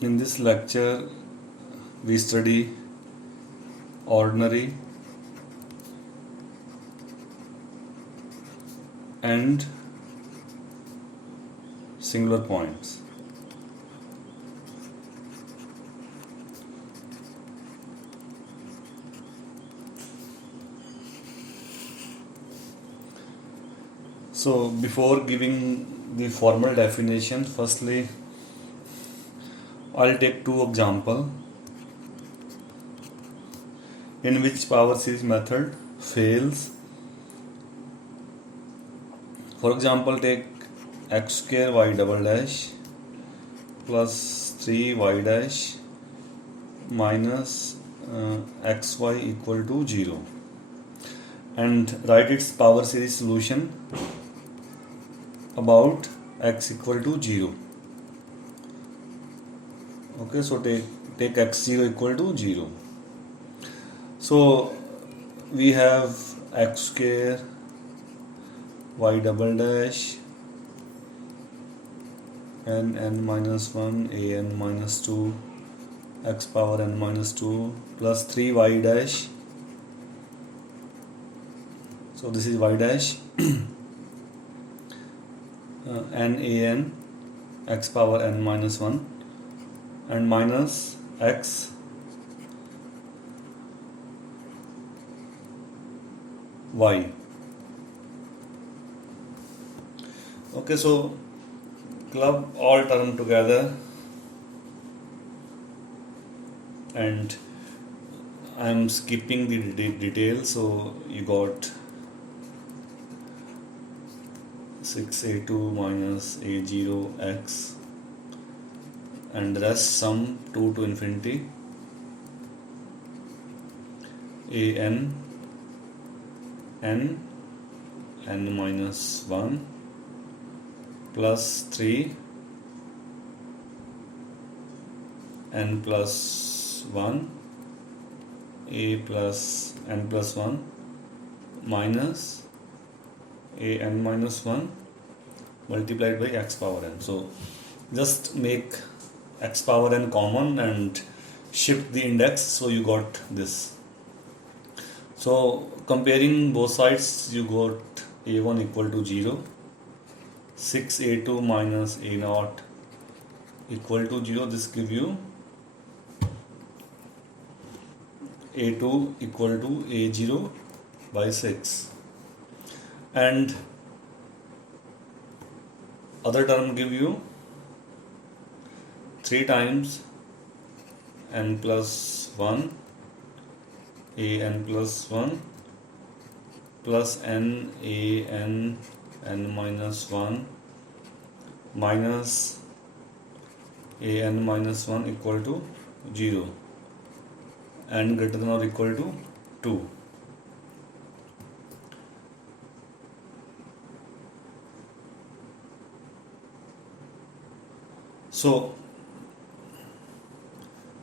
In this lecture, we study ordinary and singular points. So, before giving the formal definition, firstly, I'll take two examples in which power series method fails. For example, take x square y double dash plus 3y dash minus xy equal to 0, and write its power series solution about x equal to 0. Okay, so take x0 equal to 0. So we have x square y double dash n minus 1 a n minus 2 x power n minus 2 plus 3y dash. So this is y dash n a n x power n minus 1 and minus x y. Okay, so club all term together, and I'm skipping the details. So you got 6a2 minus a0 x, and the rest sum 2 to infinity a n minus 1 plus 3 n plus 1 a plus n plus 1 minus a n minus 1 multiplied by x power n. So just make x power n common and shift the index, so you got this. So comparing both sides, you got a1 equal to 0, 6a2 minus a0 equal to 0. This give you a2 equal to a0 by 6, and other term give you 3 times n plus 1 a n plus 1 plus n a n minus 1 minus a n minus 1 equal to 0, n greater than or equal to 2.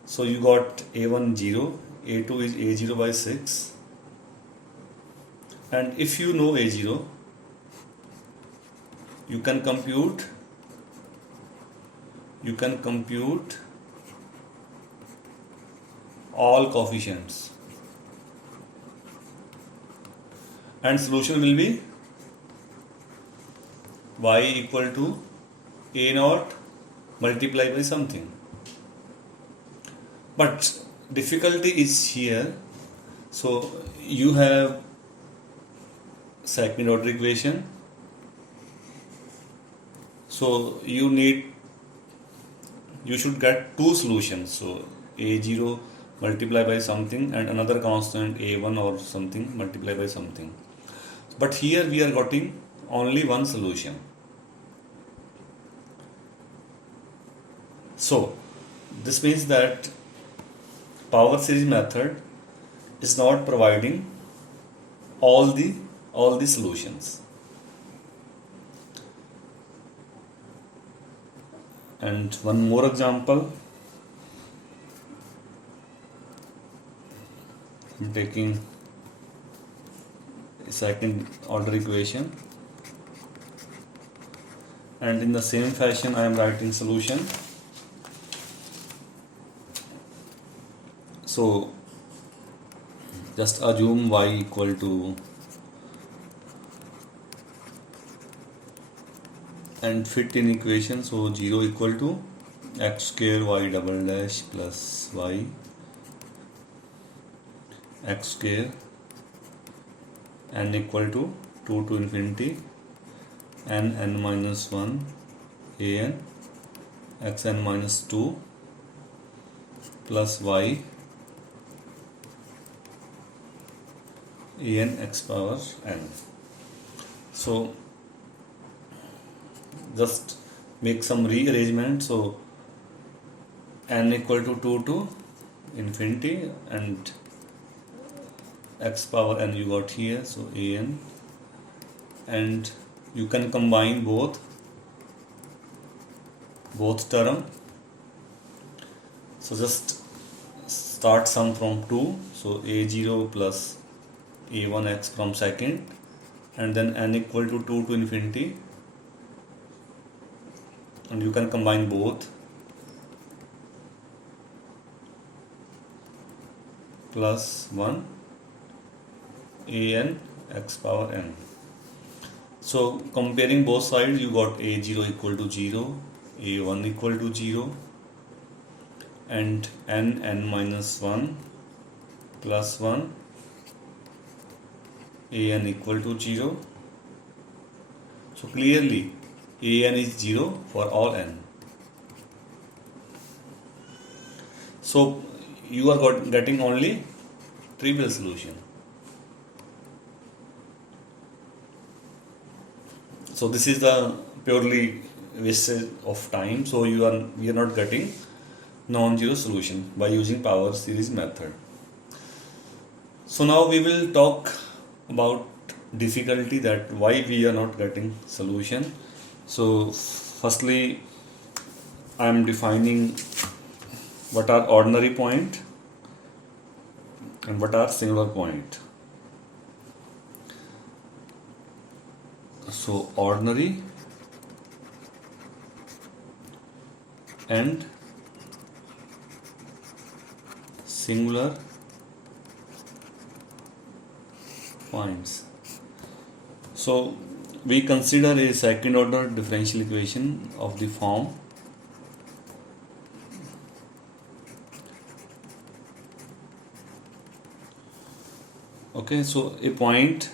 So you got a1 0, a2 is a0 by 6, and if you know a0, you can compute all coefficients, and solution will be y equal to a0 multiplied by something. But difficulty is here. So you have second order equation, so you should get two solutions. So a0 multiplied by something and another constant a1 or something multiplied by something. But here we are getting only one solution. So this means that power series method is not providing all the solutions. And one more example, I'm taking a second order equation, and in the same fashion I am writing solution. So just assume y equal to, and fit in equation, so 0 equal to x square y double dash plus y x square n equal to 2 to infinity n minus 1 an xn minus 2 plus y an x power n. So just make some rearrangement. So n equal to 2 to infinity and x power n you got here, so an, and you can combine both term. So just start sum from 2, so a0 plus a1x from second, and then n equal to 2 to infinity, and you can combine both, plus 1 an x power n. So comparing both sides, you got a0 equal to 0, a1 equal to 0, and n minus 1 plus 1 an equal to 0. So clearly an is 0 for all n. So you are getting only trivial solution. So this is the purely wastage of time. So we are not getting non-zero solution by using power series method. So now we will talk about difficulty, that why we are not getting solution. So firstly, I am defining what are ordinary point and what are singular point. So ordinary and singular points. So we consider a second order differential equation of the form okay. So a point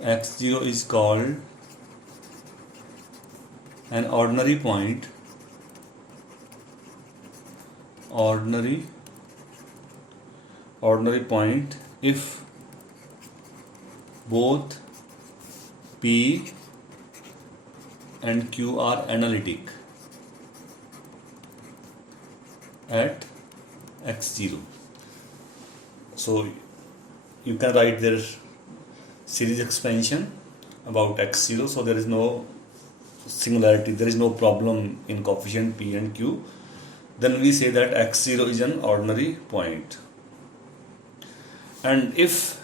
x0 is called an ordinary point, ordinary point if both P and Q are analytic at x0. So you can write their series expansion about x0. So there is no singularity, there is no problem in coefficient P and Q. Then we say that x0 is an ordinary point. And if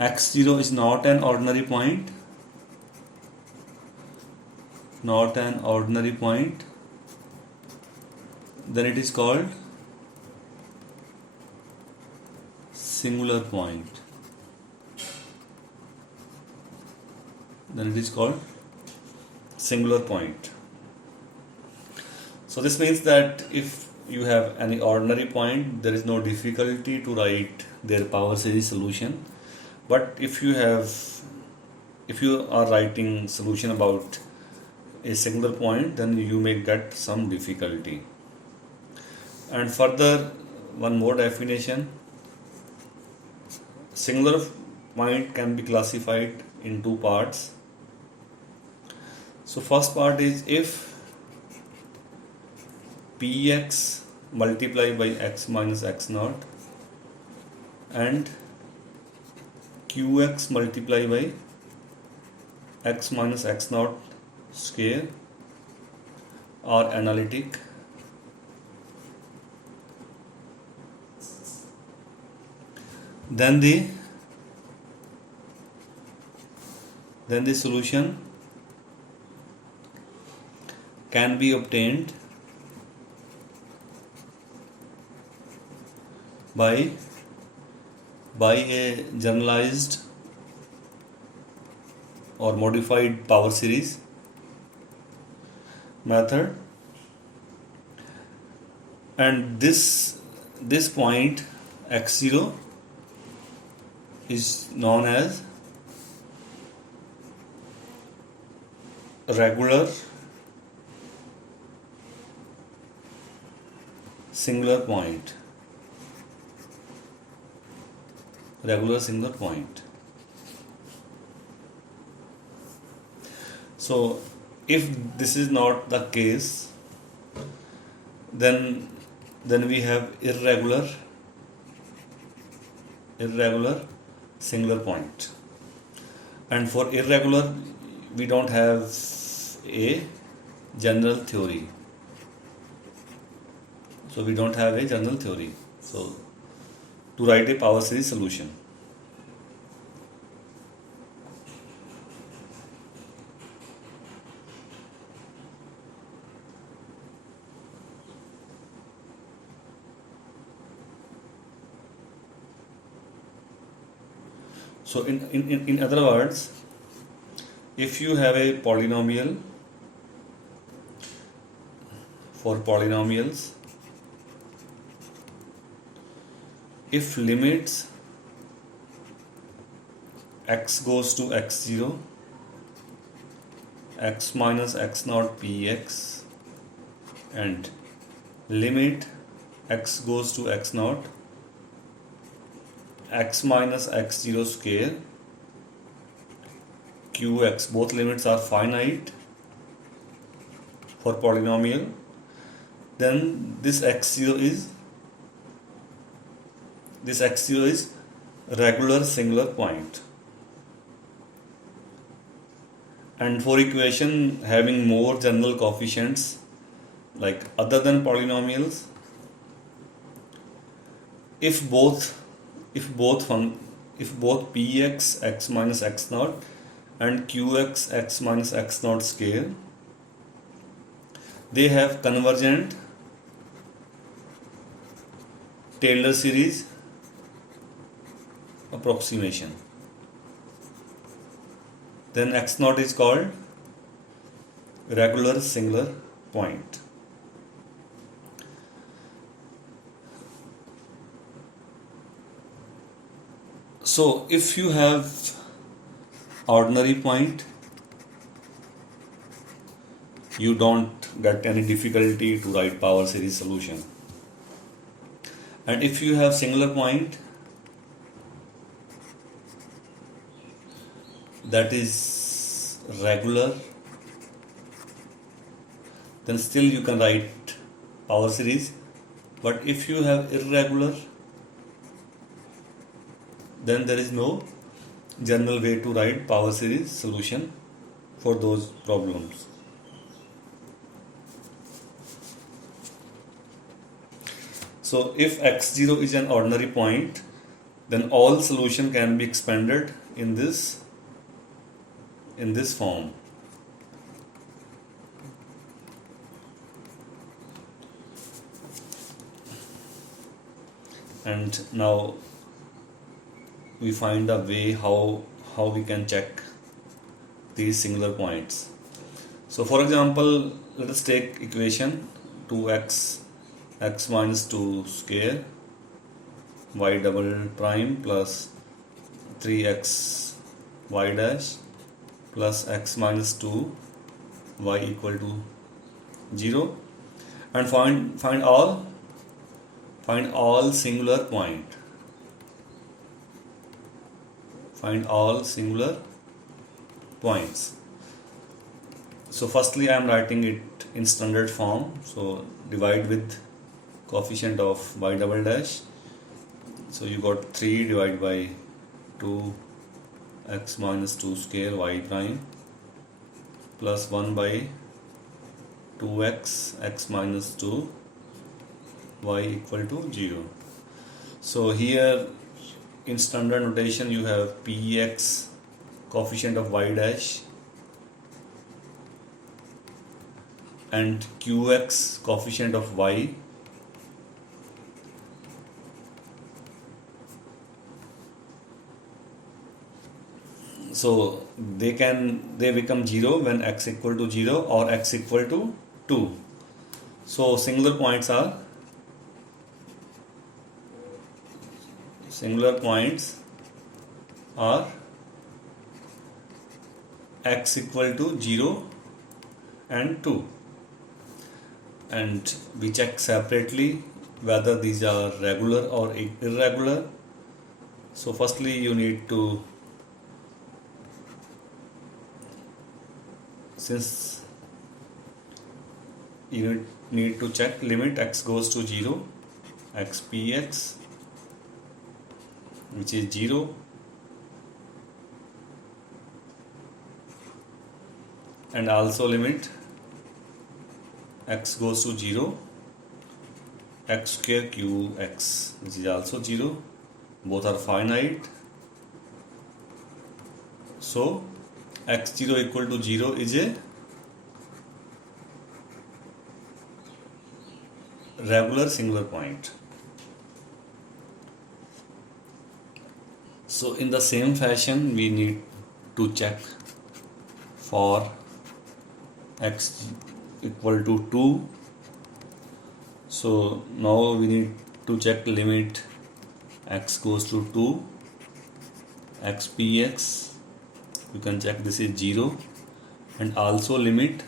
x0 is not an ordinary point, then it is called singular point. So this means that if you have any ordinary point, there is no difficulty to write their power series solution. But if you are writing solution about a singular point, then you may get some difficulty. And further, one more definition: singular point can be classified in two parts. So first part is if px multiplied by x minus x naught and qx multiplied by x minus x naught square are analytic, then the solution can be obtained by a generalized or modified power series method, and this point x0 is known as regular singular point. Regular singular point. So if this is not the case, then we have irregular singular point, and for irregular we don't have a general theory. So we don't have a general theory. So to write a power series solution. So in other words, if you have a polynomial, for polynomials, if limits x goes to x0, x minus x naught px, and limit x goes to x naught, x minus x0 square qx, both limits are finite for polynomial, then this x0 is regular singular point. And for equation having more general coefficients, like other than polynomials, if both px x minus x naught and qx x minus x naught scale, they have convergent Taylor series approximation, then x naught is called regular singular point. So if you have ordinary point, you don't get any difficulty to write power series solution. And if you have singular point, that is regular, then still you can write power series. But if you have irregular, then there is no general way to write power series solution for those problems. So if x0 is an ordinary point, then all solution can be expanded in this form. And now we find a way how we can check these singular points. So for example, let us take equation 2x minus 2 square y double prime plus 3x y dash plus x minus 2 y equal to 0, and find all singular point. Find all singular points. So firstly I am writing it in standard form. So divide with coefficient of y double dash. So you got 3 divided by 2 x minus 2 square y prime plus 1 by 2x x minus 2 y equal to 0. So here in standard notation you have px coefficient of y dash and qx coefficient of y. So they become 0 when x equal to 0 or x equal to 2. So singular points are x equal to 0 and 2, and we check separately whether these are regular or irregular. So firstly you need to, since you need to check limit x goes to 0, x px, which is 0, and also limit x goes to 0, x square qx, which is also 0. Both are finite. So x0 equal to 0 is a regular singular point. So in the same fashion we need to check for x equal to 2. So now we need to check limit x goes to 2, x px, you can check this is 0, and also limit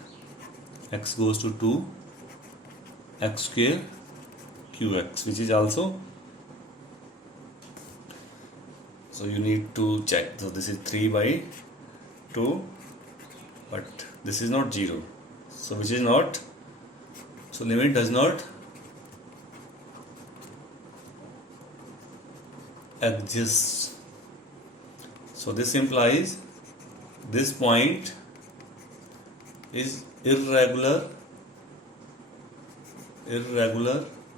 x goes to 2, x square qx, which is also, so you need to check. So this is 3 by 2, but this is not 0, so which is not, so limit does not exist. So this implies this point is irregular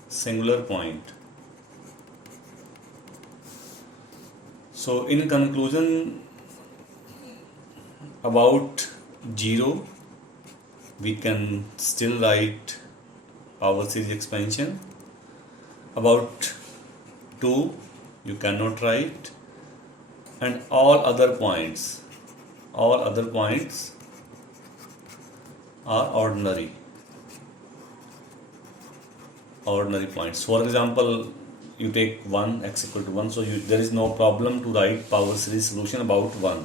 singular point. So in conclusion about 0, we can still write power series expansion. About 2 you cannot write, and all other points are ordinary points. For example, you take 1, x equal to 1, so there is no problem to write power series solution about 1,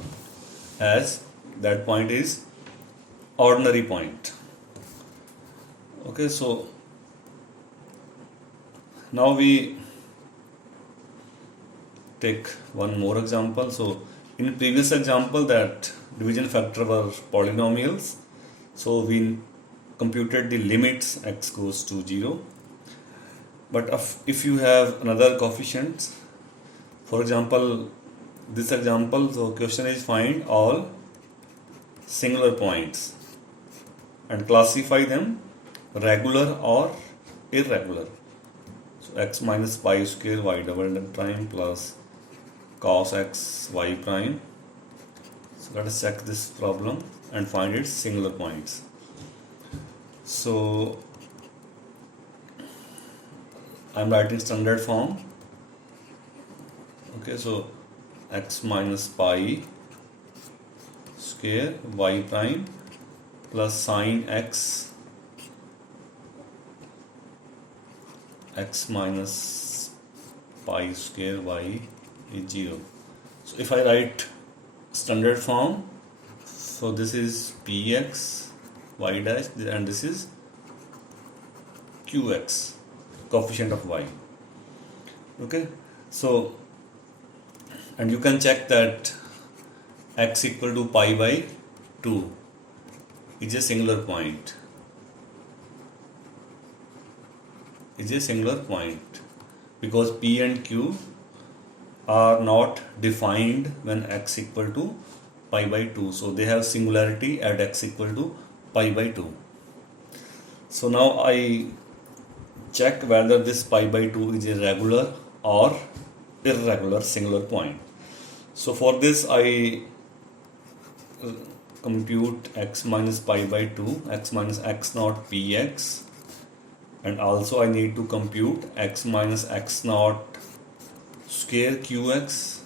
as that point is ordinary point. Okay, so now we take one more example. So in previous example, that division factor were polynomials, so we computed the limits x goes to 0. But if you have another coefficient, for example this example, so question is find all singular points and classify them regular or irregular. So x minus pi square y double prime plus cos x y prime. So let us check this problem and find its singular points. So I am writing standard form. Okay, so x minus pi square y prime plus sine x minus pi square y is 0. So if I write standard form, so this is px y dash and this is qx, coefficient of y. Okay, so and you can check that x equal to pi by 2 is a singular point. Because p and q are not defined when x equal to pi by 2, so they have singularity at x equal to pi by 2. So now I check whether this pi by 2 is a regular or irregular singular point. So for this I compute x minus pi by 2, x minus x naught px, and also I need to compute x minus x naught square qx.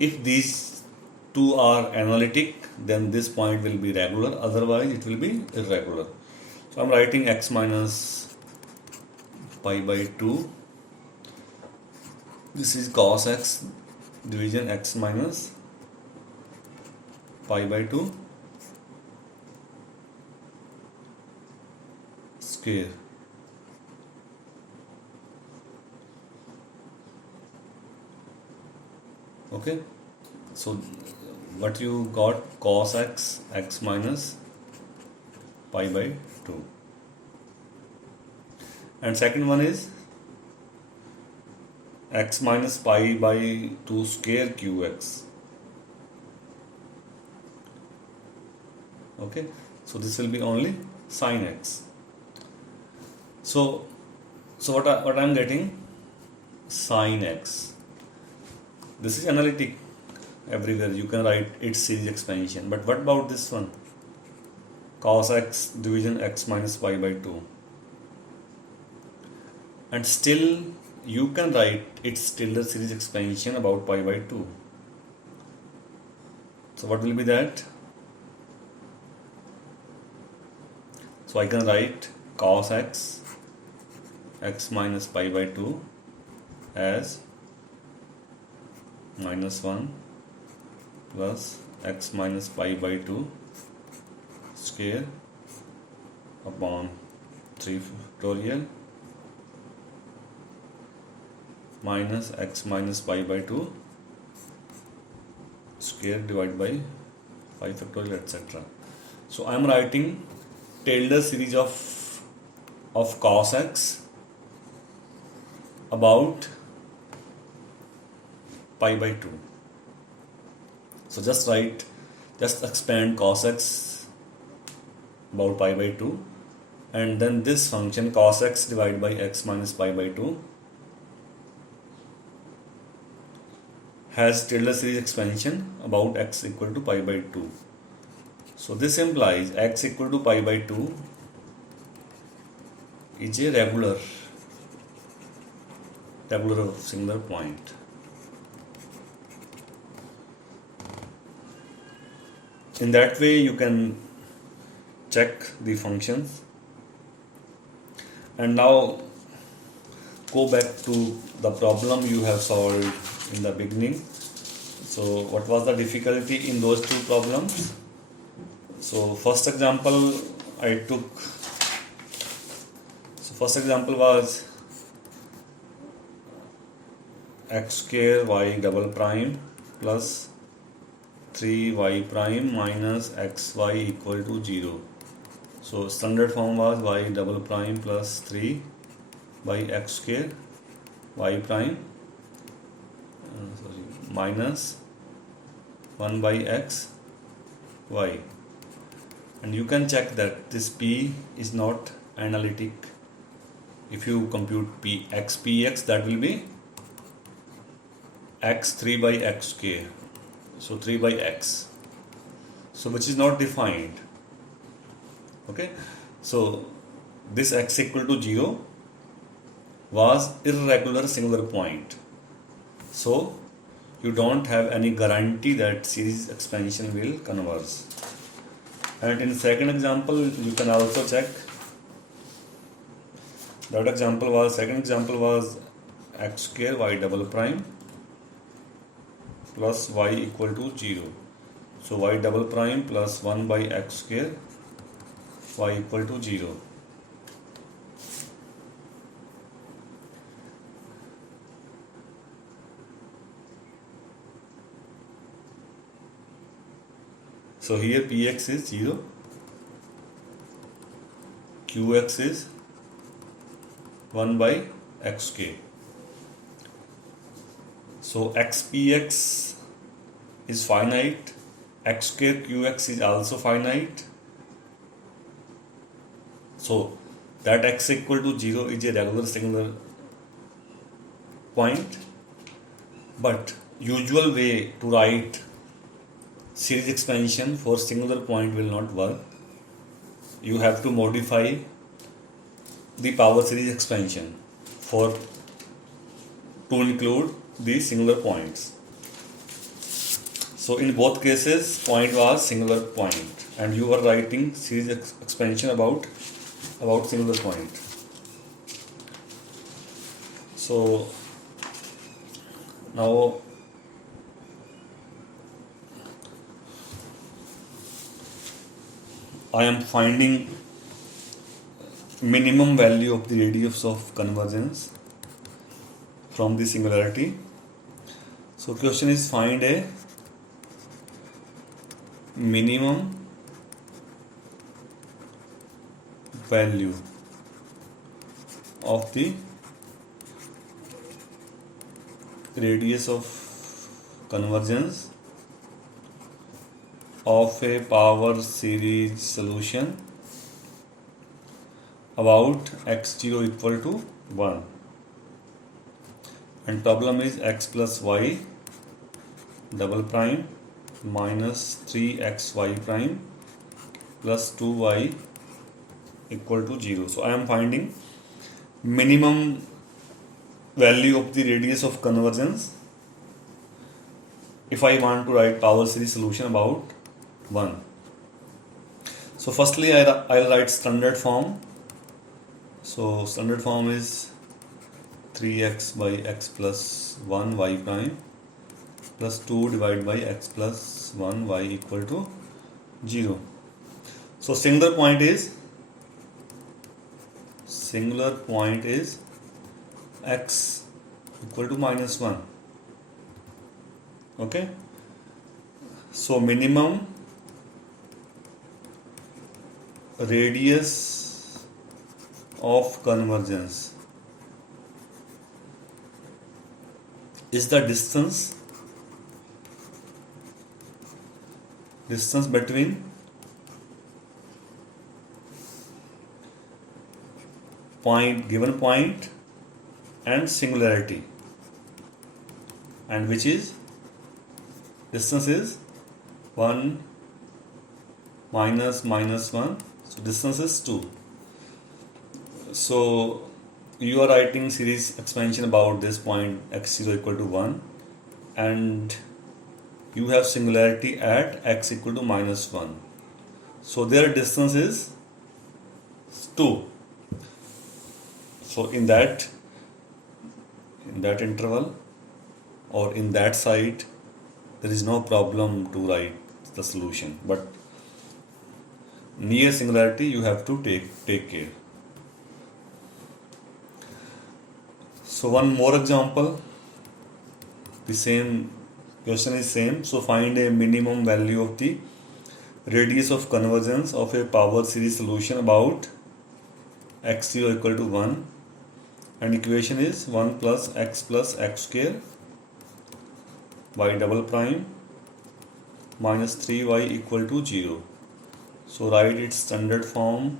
If these two are analytic, then this point will be regular, otherwise it will be irregular. So I'm writing x minus pi by 2. This is cos x division x minus pi by 2 square. Okay, so what you got, cos x x minus pi by 2, and second one is x minus pi by 2 square qx. Okay, so this will be only sin x. So what I'm getting, sin x. This is analytic everywhere, you can write its series expansion. But what about this one, cos x division x minus pi by 2? And still you can write its Taylor series expansion about pi by 2. So what will be that? So I can write cos x x minus pi by 2 as minus 1 plus x minus pi by 2 square upon 3 factorial minus x minus pi by 2 square divided by 5 factorial, etc. So I am writing Taylor series of cos x about pi by 2. So just expand cos x about pi by 2, and then this function cos x divided by x minus pi by 2 has Taylor series expansion about x equal to pi by 2. So this implies x equal to pi by 2 is a regular singular point. In that way you can check the functions. And now go back to the problem you have solved in the beginning. So what was the difficulty in those two problems? So first example was x square y double prime plus 3y prime minus xy equal to 0. So standard form was y double prime plus 3 by x square y prime minus 1 by x y, and you can check that this p is not analytic. If you compute px, that will be x 3 by x square, so 3 by x, so which is not defined. Okay, so this x equal to 0 was irregular singular point, so you don't have any guarantee that series expansion will converge. And in second example you can also check. Second example was x square y double prime plus y equal to 0. So y double prime plus 1 by x square y equal to 0. So here px is 0, qx is 1 by xk. So xpx is finite, x square qx is also finite. So that x equal to 0 is a regular singular point, but usual way to write series expansion for singular point will not work. You have to modify the power series expansion for to include the singular points. So in both cases point was singular point and you are writing series expansion about singular point. So now I am finding minimum value of the radius of convergence from the singularity. So question is find a minimum value of the radius of convergence of a power series solution about x0 equal to 1 and problem is x plus y double prime minus 3xy prime plus 2y equal to 0. So I am finding minimum value of the radius of convergence if I want to write power series solution about 1. So firstly I'll write standard form. So standard form is 3x by x plus 1 y prime plus 2 divided by x plus 1 y equal to 0. So singular point is x equal to minus 1. Okay. So minimum radius of convergence is the distance between given point and singularity, and which is distance is 1 minus 1, so distance is 2. So you are writing series expansion about this point x0 equal to 1 and you have singularity at x equal to minus 1. So their distance is 2. So in that interval or in that side there is no problem to write the solution, but near singularity you have to take care. So one more example, the same question is same. So find a minimum value of the radius of convergence of a power series solution about x0 equal to 1 and equation is 1 plus x square y double prime minus 3y equal to 0. So write its standard form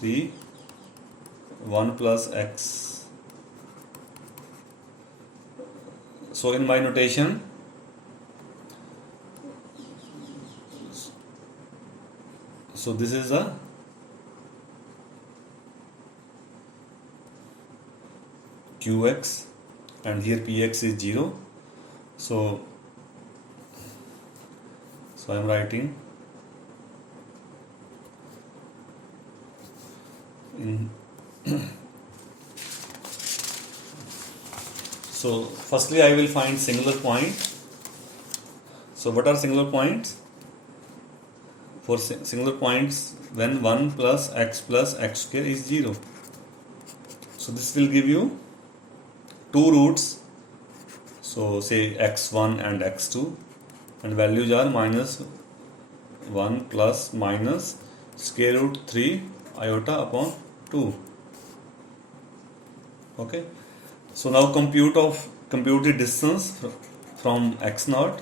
1 plus x. So in my notation, so this is a qx and here px is 0. So I am writing in so firstly I will find singular point. So what are singular points? For singular points when 1 plus x square is 0. So this will give you two roots. So say x1 and x2 and values are minus 1 plus minus square root 3 iota upon 2. Okay. So now compute the distance from x0.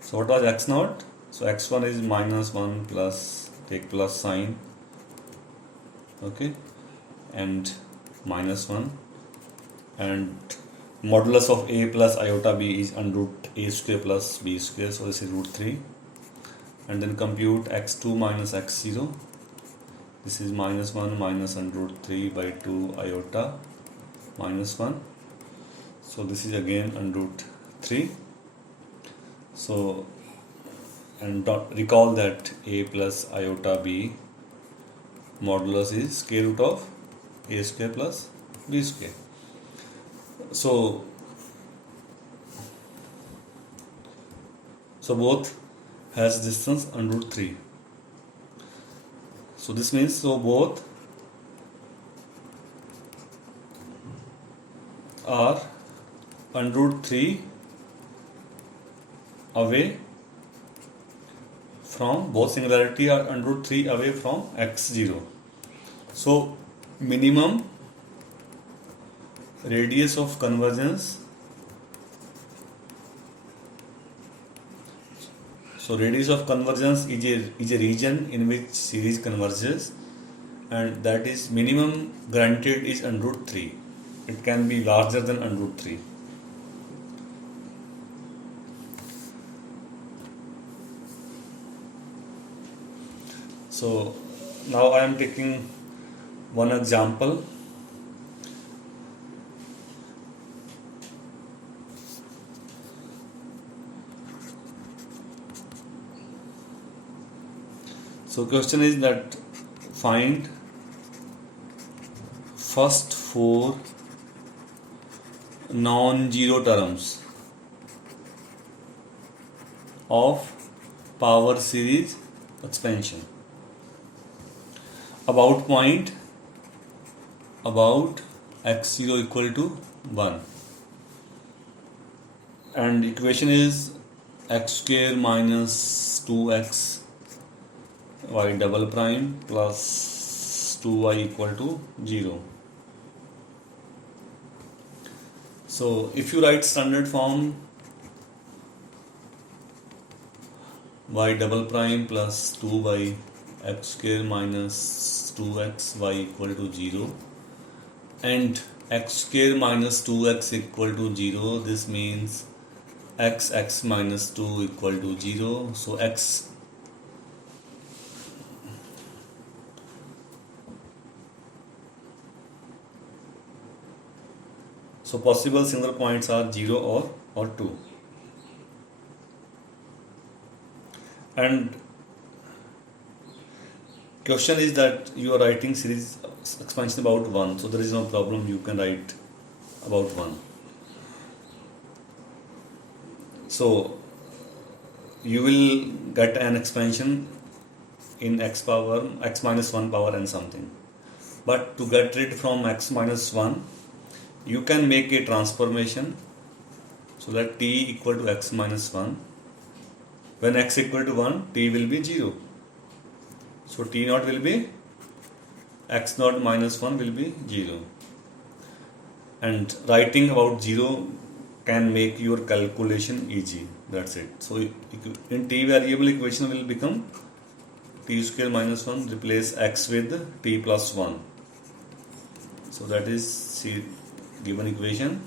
So what was x0? So x1 is minus 1 plus, take plus sign, okay, and minus 1, and Modulus of a plus iota b is under root a square plus b square, so this is root 3. And then compute x2 minus x0. This is minus 1 minus under root 3 by 2 iota minus 1. So this is again under root 3. So, and recall that a plus iota b modulus is square root of a square plus b square. So both has distance under root 3. So this means both are under root 3 away from, both singularity are under root 3 away from x0. So minimum radius of convergence, so radius of convergence is a region in which series converges, and that is minimum granted is under root 3. It can be larger than under root 3. So now I am taking one example. So question is that find first 4 non-zero terms of power series expansion. About point about x0 equal to 1, and equation is x square minus 2x y double prime plus 2y equal to 0. So if you write standard form, y double prime plus 2y x square minus 2x y equal to 0 and x square minus 2x equal to 0, this means x minus 2 equal to 0. So x so possible single points are 0 or 2. And question is that you are writing series expansion about 1, so there is no problem, you can write about 1. So you will get an expansion in x minus 1 power and something. But to get rid from x minus 1, you can make a transformation so that t equal to x minus 1. When x equal to 1, t will be 0. So t naught will be x naught minus 1 will be 0. And writing about 0 can make your calculation easy. That's it. So in t variable equation will become t square minus 1, replace x with t plus 1. So that is the given equation.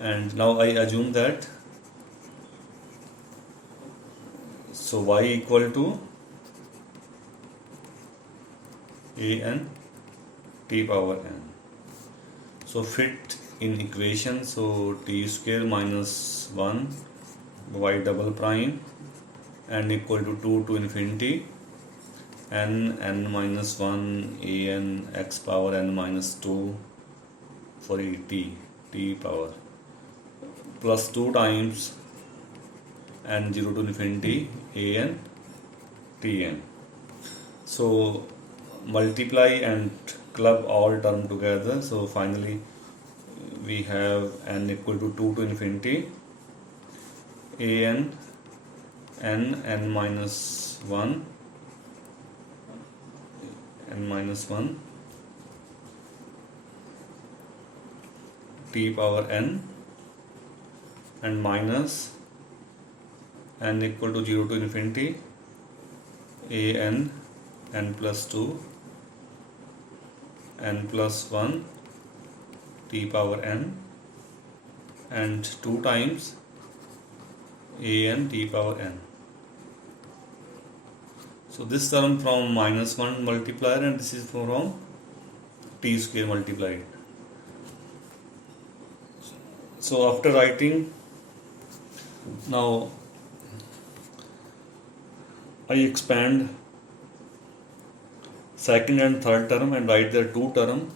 And now I assume that so y equal to a n t power n. So fit in equation, so t square minus 1 y double prime n equal to 2 to infinity n minus 1 a n x power n minus 2 for a t power plus 2 times n 0 to infinity a n t n. So multiply and club all term together, so finally we have n equal to 2 to infinity a n minus 1 t power n and minus n equal to 0 to infinity a n plus 2 n plus 1 t power n and 2 times a n t power n. So this term from -1 multiplier, and this is from t square multiplied. So after writing, now I expand second and third term and write the two terms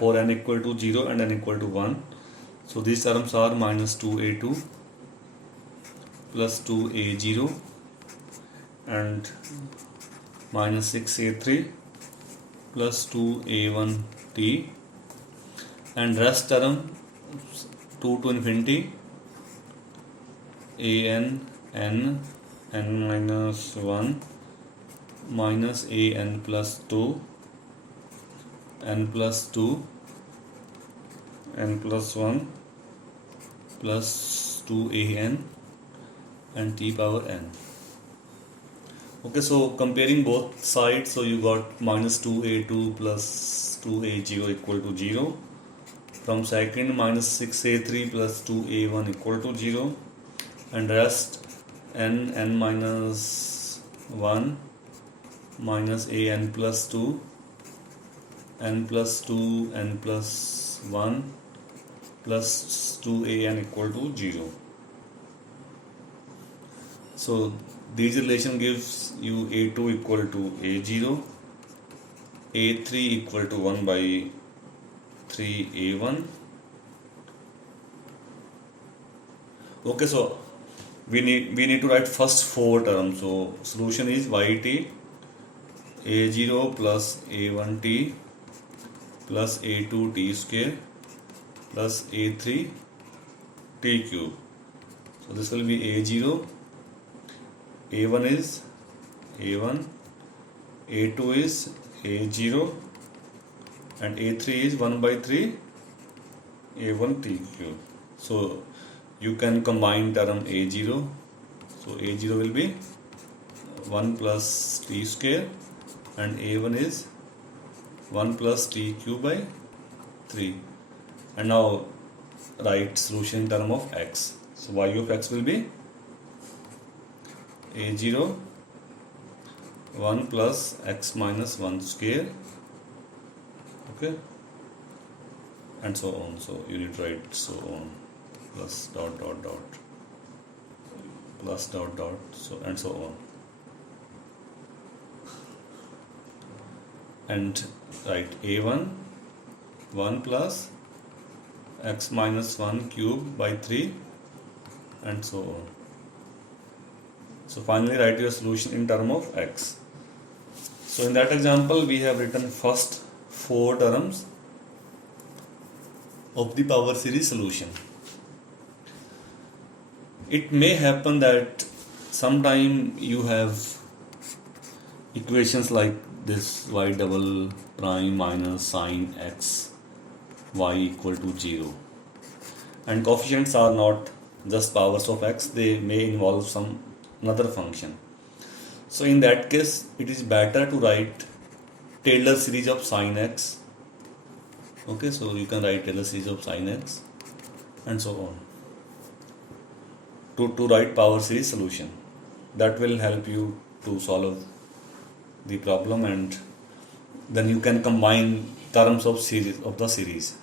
for n equal to 0 and n equal to 1. So these terms are -2a2 plus 2a0 and -6a3 plus 2a1t, and rest term 2 to infinity an n n minus 1 minus an plus 2 n plus 2 n plus 1 plus 2an and t power n. Okay, so comparing both sides, so you got -2a2 plus 2a0 equal to 0. From second, -6a3 plus 2a1 equal to 0, and rest n minus 1 minus an plus 2 n plus 2 n plus 1 plus 2an equal to 0. So this relation gives you a2 equal to a0, a3 equal to 1 by 3a1. Okay, so we need to write first four terms. So solution is yt a0 plus a1t plus a2t square plus a3 t cube. So this will be a0, a1 is a1, a2 is a0, and a3 is 1 by 3 a1 t cube. So you can combine term a0. So a0 will be 1 plus t square, and a1 is 1 plus t cube by 3. And now write solution in term of x. So y of x will be a0 1 plus x minus 1 square, okay, and so on. So you need to write so on, plus dot dot dot, plus dot dot, so and so on, and write a1 1 plus x minus 1 cube by 3 and so on. So finally write your solution in term of x. So in that example we have written first four terms of the power series solution. It may happen that sometime you have equations like this: y double prime minus sine x y equal to 0, and coefficients are not just powers of x, they may involve some another function. So in that case it is better to write Taylor series of sine x. Okay, so you can write Taylor series of sine x and so on to write power series solution. That will help you to solve the problem, and then you can combine terms of series of the series.